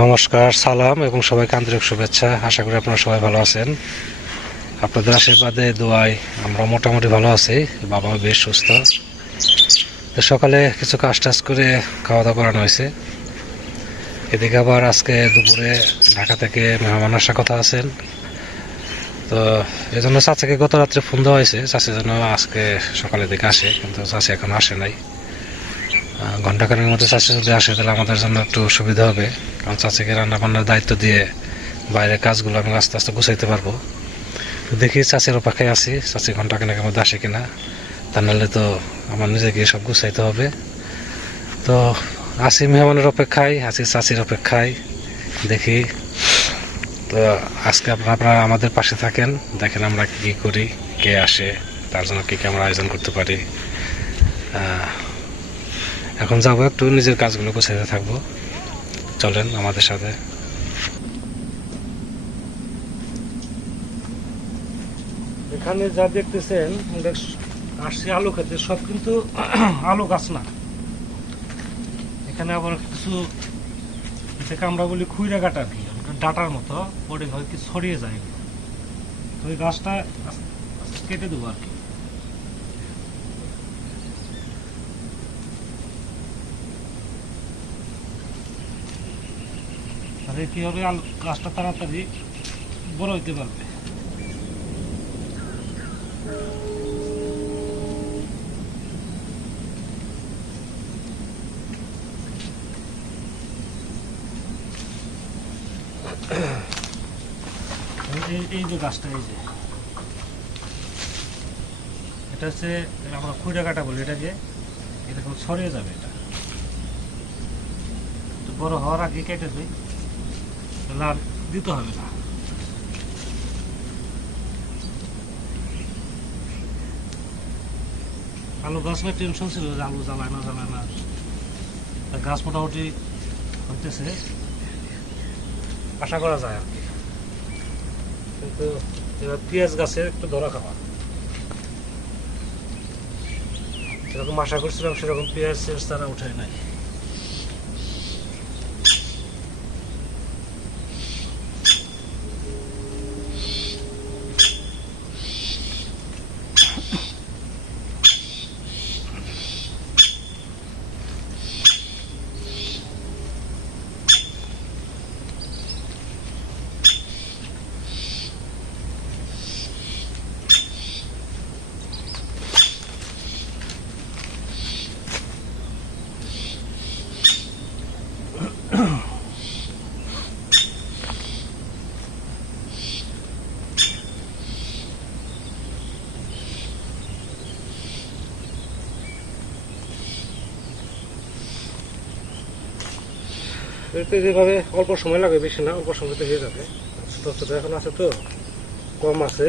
নমস্কার, সালাম এবং সবাইকে আন্তরিক শুভেচ্ছা। আশা করি আপনারা সবাই ভালো আছেন। আপনাদের আশীর্বাদে, দোয়ায় আমরা মোটামুটি ভালো আছি। বাবা বেশ সুস্থ। তো সকালে কিছু কাজ টাজ করে খাওয়া দাওয়া করানো হয়েছে। এদিকে আবার আজকে দুপুরে ঢাকা থেকে মেহমান আসার কথা আছেন তো এই জন্য চাচাকে গত রাত্রে ফোন দেওয়া হয়েছে। চাষির জন্য আজকে সকালের দিকে আসে, কিন্তু চাষি এখন আসে নাই। আহ, ঘন্টাখানেকের মধ্যে চাষি যদি আসে তাহলে আমাদের জন্য একটু সুবিধা হবে। কারণ চাষিকে রান্না বান্নার দায়িত্ব দিয়ে বাইরের কাজগুলো আমি আস্তে আস্তে গুছাইতে পারব। দেখি চাষির অপেক্ষায় আছি চাষি ঘন্টাখানেকের মধ্যে আসে কিনা। তা নাহলে তো আমার নিজেকে সব গুছাইতে হবে। তো আসি মেহমানের অপেক্ষায় আছি চাষির অপেক্ষায়। দেখি। তো আজকে আপনারা আপনারা আমাদের পাশে থাকেন দেখেন আমরা কী কী করি কে আসে তার জন্য কী কী আমরা আয়োজন করতে পারি। এখন যাব একটু, নিজের কাজগুলো গোছাইতে থাকব। চলেন আমাদের সাথে। এখানে যা দেখতেছেন আসছি আলু খেতে, সব কিন্তু আলু গাছ না। এখানে আবার কিছু, এটাকে আমরা বলি খুইরা কাটা কি ডাটার মতো পরে হয় কি ছড়িয়ে যায়। ওই গাছটা কেটে দেবো আর কি। তাহলে কি হবে? আলু গাছটা তাড়াতাড়ি বড় হইতে পারবে। এই- যে গাছটা, এই যে। এটা হচ্ছে আমরা খুঁড়ে কাটা বলি এটা এটাকে। এরকম ছড়িয়ে যাবে এটা। বড় হওয়ার আগে কেটে দিই। তাহলে দিতে হবে না। আলু গাছ নিয়ে টেনশন ছিল যে আলু জ্বালায় না জ্বালায় না। গাছ মোটামুটি হইতেছে। আশা করা যায় আর কি। কিন্তু পেঁয়াজ গাছের একটু ধরা খাওয়া। যেরকম আশা করছিলাম সেরকম পেঁয়াজ শেষ তারা উঠে নাই। যেভাবে অল্প সময় লাগবে বেশি না, অল্প সময়তে হয়ে যাবে। ছোটো এখন আছে তো, কম আছে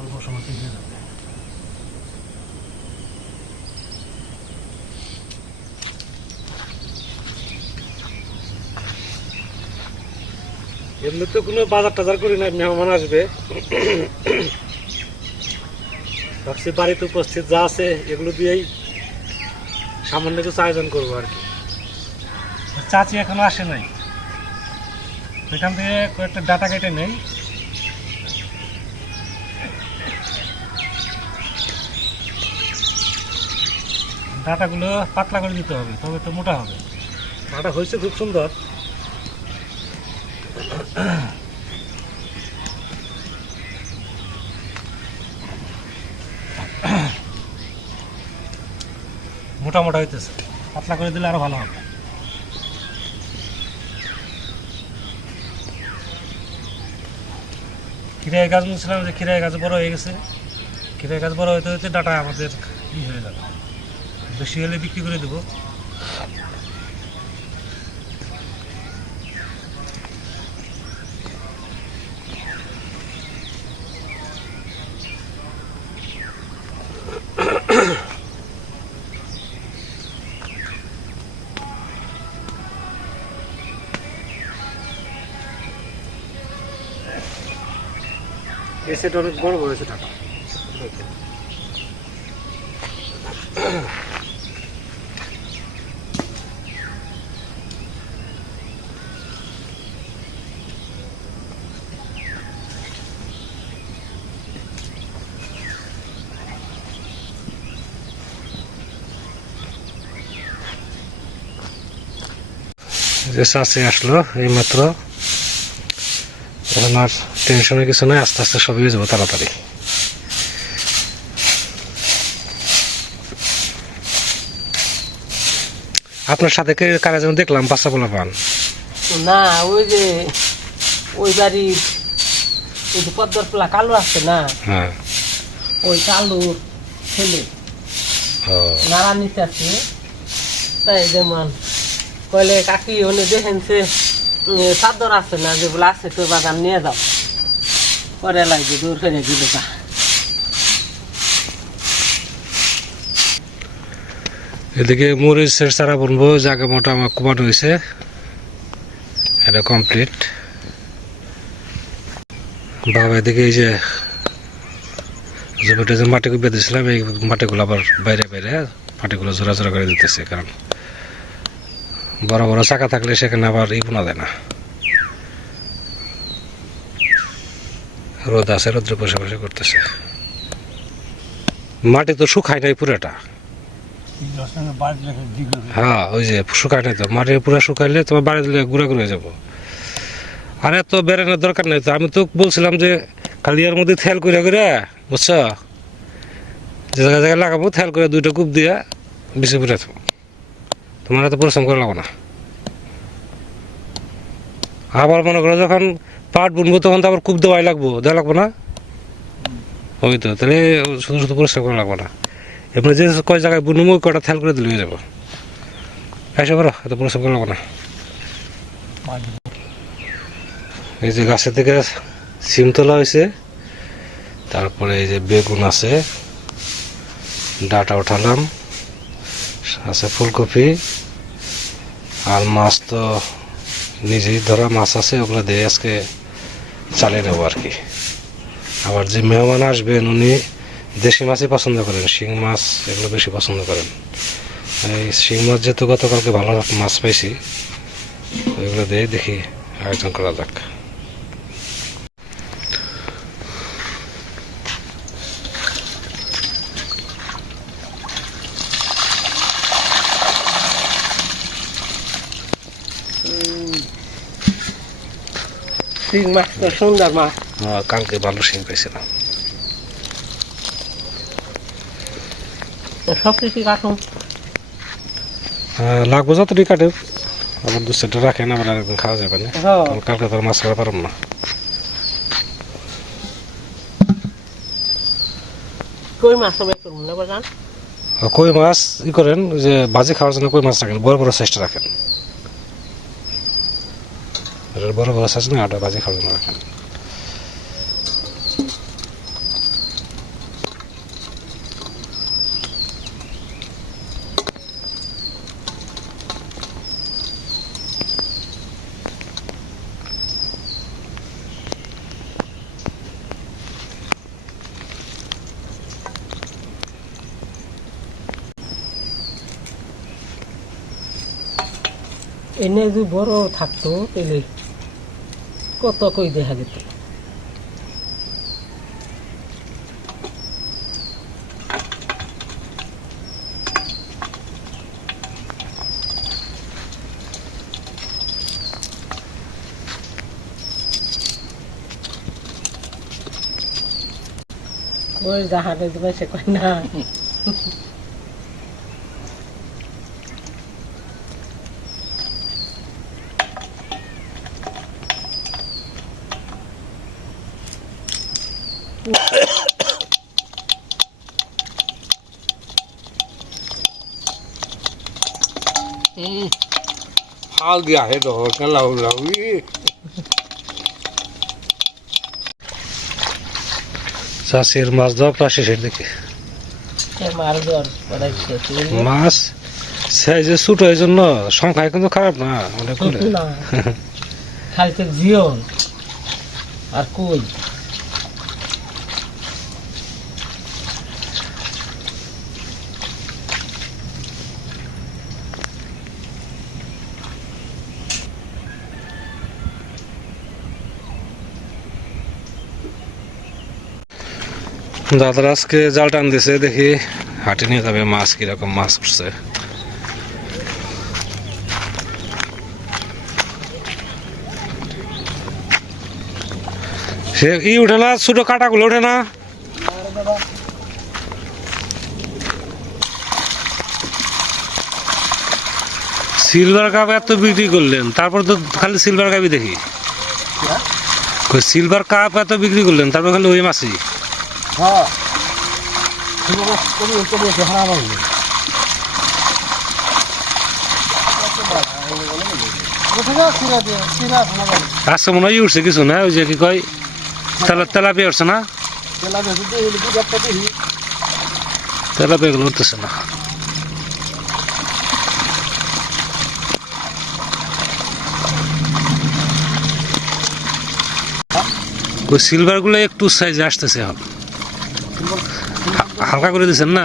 অল্প সময়তে হয়ে যাবে এমনিতে কোনো বাজার টাজার করি না মেহমান আসবে। ভাবছি বাড়িতে উপস্থিত যা আছে এগুলো দিয়েই সামান্য কিছু আয়োজন করব আর কি। চাচি এখনও আসে নাই? এখান থেকে কয়েকটা ডাটা কেটে নেই। ডাটাগুলো পাতলা করে দিতে হবে তবে তো মোটা হবে। ডাটা হয়েছে খুব সুন্দর। মোটা মোটা হইতেছে। পাতলা করে দিলে আরও ভালো হবে। খিরাই গাছ বলছিলাম যে খিরাই গাছ বড় হয়ে গেছে। খিরাই গাছ বড় হইতে হইতে ডাটা আমাদের ই হয়ে যাবে। বেশি হলে বিক্রি করে দেবো। এসেট অনেক বড় বড় এসে টাকা যে সাঁচে আসলো এইমাত্র এখন আর টেনশনের কিছু নাই আস্তে আস্তে সবই হয়ে যাব তাড়াতাড়ি। আপনার সাথে কারা যেন দেখলাম বাচ্চা বলা পান না ওই যে ওই বাড়ির ওই যে পদ্মর পোলা কালো আছে না হ্যাঁ। ওই কালুর ছেলে। ও। আছে তাই যেমন কইলে কাকি ওনে দেখেন সে চাদর আছে না যেগুলো আছে তো বাজার নিয়ে যাও। পরে লাগবে দূর করে দিল এদিকে মরিচের চারা বুনবো জায়গা মোটা আমার কুমানো হয়েছে এটা কমপ্লিট বাবা এদিকে এই যে জমিটা যে মাটি বেঁধেছিলাম এই মাটিগুলো আবার বাইরে বাইরে মাটিগুলো জোড়া জোড়া করে দিতেছে কারণ বড় বড় চাকা থাকলে সেখানে আবার ই বোনা না। রোদ আছে, রোদ্রে বসে করতেছে। মাটি তো শুকায় নাই পুরাটা। হ্যাঁ ওই যে শুকায় নাই তো। মাটি পুরো শুকাইলে তোমার বাড়ি দিলে ঘুরে গুঁড়ে যাব। আর এত বেড়ানোর দরকার নেই তো। আমি তো বলছিলাম যে খালি এর মধ্যে থেল করে করে বুঝছ? যে জায়গায় জায়গায় লাগাবো, থেল করে দুইটা কূপ দিয়ে বেশি পুরে থাকব তোমার এত পরিশ্রম করে লাগবো না। আবার মনে করো যখন পাট বুনবো তখন তো আবার কূপ দেওয়াই লাগবো দেওয়া লাগবো না? ওই তো, তাহলে শুধু শুধু পরিশ্রম করা লাগবো না। এমনি যে কয় জায়গায় বুনবো কটা থেল করে দিলে হয়ে যাব। এসে বলো এত পরিশ্রম করা লাগবো না। এই যে গাছের থেকে সিম তোলা হয়েছে, তারপরে এই যে বেগুন আছে, ডাটা উঠালাম আছে ফুলকপি আর মাছ তো নিজেই ধরা মাছ আছে, ওগুলো দিয়ে আজকে চালিয়ে নেব আর কি। আবার যে মেহমান আসবেন, উনি দেশি মাছই পছন্দ করেন, শিং মাছ এগুলো বেশি পছন্দ করেন। এই শিং মাছ যেহেতু গতকালকে ভালো মাছ পাইছি এগুলো দিয়ে দেখি, আয়োজন করা যাক। শিং মাছ তো সুন্দর মাছ কালকে ভালো শিং পাইছিলাম। সব কিছু কাটুন। লাগবো যতটুকু কাটে আবার দু চারটা রাখেন আবার একদিন খাওয়া যাবে না। হ্যাঁ। কালকে তো মাছ খাওয়া পারব না। কই মাছ সবাই করুন না বাজান কই মাছ ই করেন যে ভাজি খাওয়ার জন্য কই মাছ রাখেন? বড় বড় সাইজটা রাখেন। আর বড় বড় সাইজ না, ওটা ভাজি খাওয়ার জন্য রাখেন এনে যদি বড় থাকতো তাহলে কত কই দেখা যেত ওই জাহাজে দেবে সে কয় না। হাল দিয়া হে তো লাউ লাউ চাষির মাছ দেওয়া প্রায় শেষের দিকে মাছ সাইজে ছোট এই জন্য সংখ্যায় কিন্তু খারাপ না অনেক খাইতে জিয়ন আর কই দাদার আজকে জাল টান দিছে দেখি হাটে নিয়ে যাবে মাছ কীরকম মাছ উঠছে। সে ই উঠে না ছোটো কাটাগুলো ওঠে না? সিলভার কাপ এত বিক্রি করলেন তারপর তো খালি সিলভার কাপই দেখি। হ্যাঁ? সিলভার কাপ এত বিক্রি করলেন তারপর খালি ওই মাছই। হ্যাঁ। আজকে মনে হয় উঠছে কিছু না? ওই যে কি কয় তেলা উঠছে না? তেলাপিয়া গুলো উঠতেছে না। ওই সিলভারগুলো একটু সাইজে আসতেছে এখন। হালকা করে দিচ্ছেন না?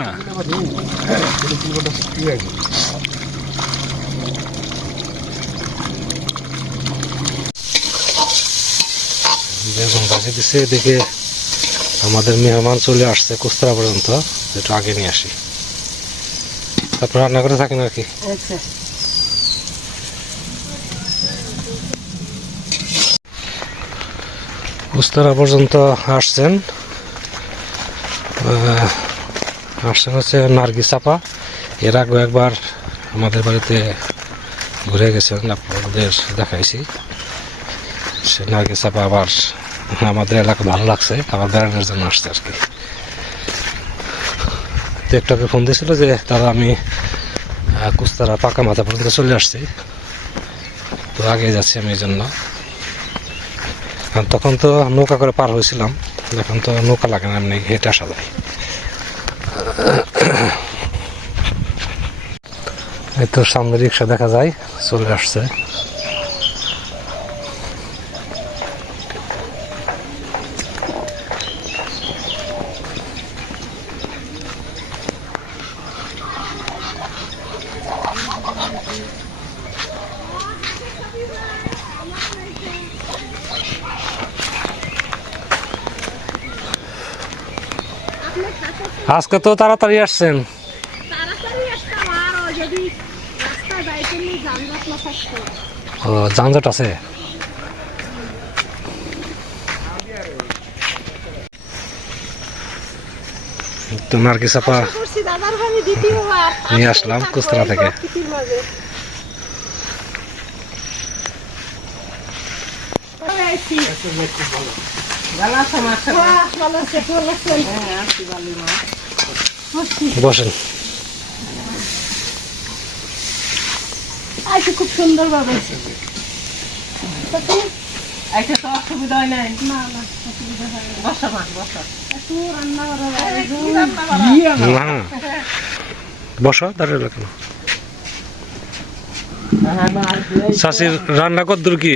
বেগুন দিছে এদিকে আমাদের মেহমান চলে আসছে কুস্তরা পর্যন্ত একটু আগে নিয়ে আসি। তারপর রান্না করে থাকেন আর কি। আচ্ছা। কুস্তরা পর্যন্ত আসছেন। আহ, আসছেন হচ্ছে নার্গি চাপা। এর আগে একবার আমাদের বাড়িতে ঘুরে গেছেন আপনাদের দেখাইছি। সে নার্গি চাপা আবার আমাদের এলাকা ভালো লাগছে আবার বেড়ানোর জন্য আসছে আর কি। তো একটু ফোন দিয়েছিল যে দাদা আমি কুস্তারা পাকা মাথা পর্যন্ত চলে আসছি। তো আগে যাচ্ছি আমি এই জন্য। তখন তো নৌকা করে পার হয়েছিলাম। এখন তো নৌকা লাগে না, এমনি হেঁটে আসা যায়। এই তো সামনে রিক্সা দেখা যায়, চলে আসছে। আজকে তো তাড়াতাড়ি আসছেন। তাড়াতাড়ি আসতাম আরও যদি রাস্তা যাইতে নেই যানজট ও যানজট আছে? তো নার্গি চাপা? নিয়ে আসলাম কুস্তরা থেকে। ভালো আছি। ভালো আছে ভালো আছে, বসেন। আজকে খুব সুন্দর ভাবে এটা তো অসুবিধা হয় নাই? না না অসুবিধা হয় না। বসো মা বসো। একটু রান্না করা যায় বসো দাঁড়িয়ে কেন হ্যাঁ মাছ দিয়েছে। চাষির রান্না কদ্দূর কি?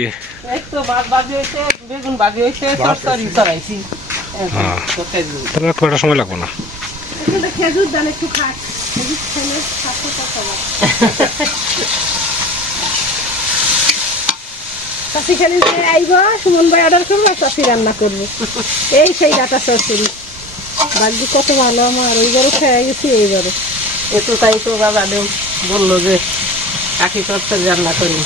বেগুন হয়েছে তরকারি হ্যাঁ। তাহলে খুব একটা সময় লাগবে না? খেজুর দান একটু খাক। খেজুর চাষি খালি আইব, সুমন ভাই অর্ডার করব চাষি রান্না করব। এই সেই ডাটা সরসরি বাকি কত ভালো আমার ওইবারও খেয়ে গেছি, এইবারও। একটু তাই তো বাবা বলল যে, কাকি তরকারি রান্না করি।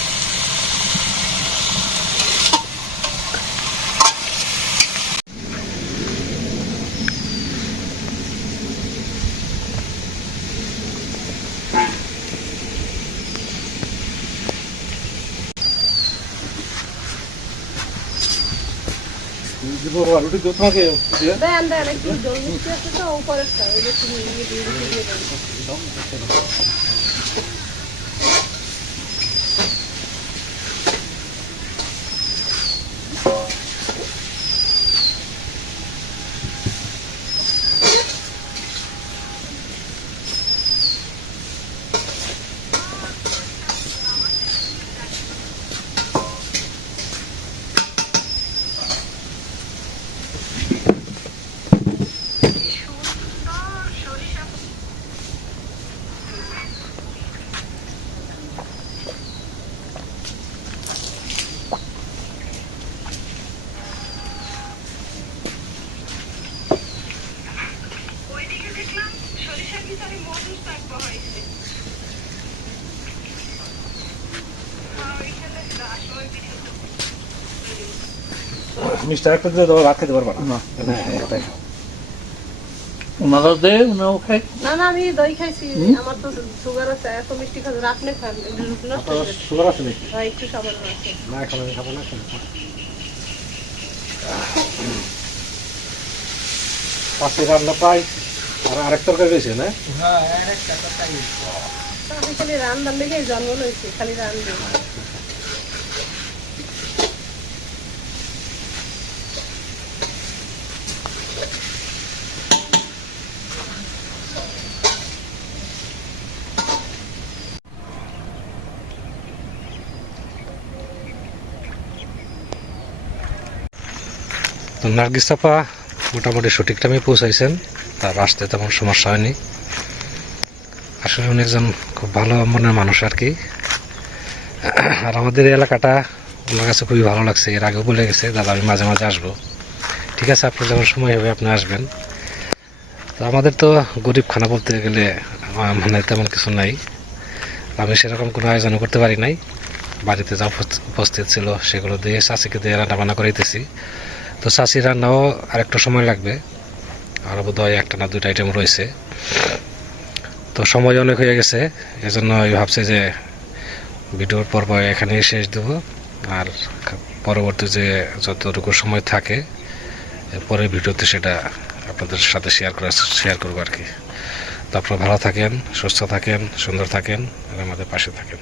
দেন মিষ্টি একটা দিলে তোমার ভাত খেতে পারবা না। না। হ্যাঁ, ওনারা দেয় ওনারাও খায়? না না আমি দই খাইছি। আমার তো সুগার আছে এত মিষ্টি খাবে আপনি খান একটু নষ্ট আপনার হয়ে যাবে। সুগার আছে নাকি? হ্যাঁ একটু সামান্য আছে। না এখন খাব না পাশে রান্না পাই আর আরেক তরকারি রয়েছে না? আমি খালি রান্নার লেগে জন্ম লইছি খালি রান্না। নার্গিস আপা মোটামুটি সঠিক টাইমে পৌঁছাইছেন। তার আসতে তেমন সমস্যা হয়নি। আসলে উনি একজন খুব ভালো মনের মানুষ আর কি। আর আমাদের এলাকাটা ওনার কাছে খুবই ভালো লাগছে। এর আগেও বলে গেছে, দাদা, আমি মাঝে মাঝে আসব। ঠিক আছে আপনার যখন সময় হবে আপনি আসবেন। তো আমাদের তো গরিব খানা বলতে গেলে মানে তেমন কিছু নাই। আমি সেরকম কোনো আয়োজন করতে পারি নাই। বাড়িতে যা উপস্থ- উপস্থিত ছিল সেগুলো দিয়ে চাষিকে দিয়ে রান্না বান্না করাইতেছি। তো চাষি রান্নাও আরেকটু সময় লাগবে। আর বোধ হয় একটা না দুইটা আইটেম রয়েছে। তো সময় অনেক হয়ে গেছে, এজন্য আমি ভাবছি যে ভিডিওর পর্ব এখানেই শেষ দেব। আর পরবর্তী যে যতটুকু সময় থাকে পরের ভিডিওতে সেটা আপনাদের সাথে শেয়ার করার শেয়ার করব আর কি। তো আপনারা ভালো থাকেন, সুস্থ থাকেন, সুন্দর থাকেন আর আমাদের পাশে থাকেন।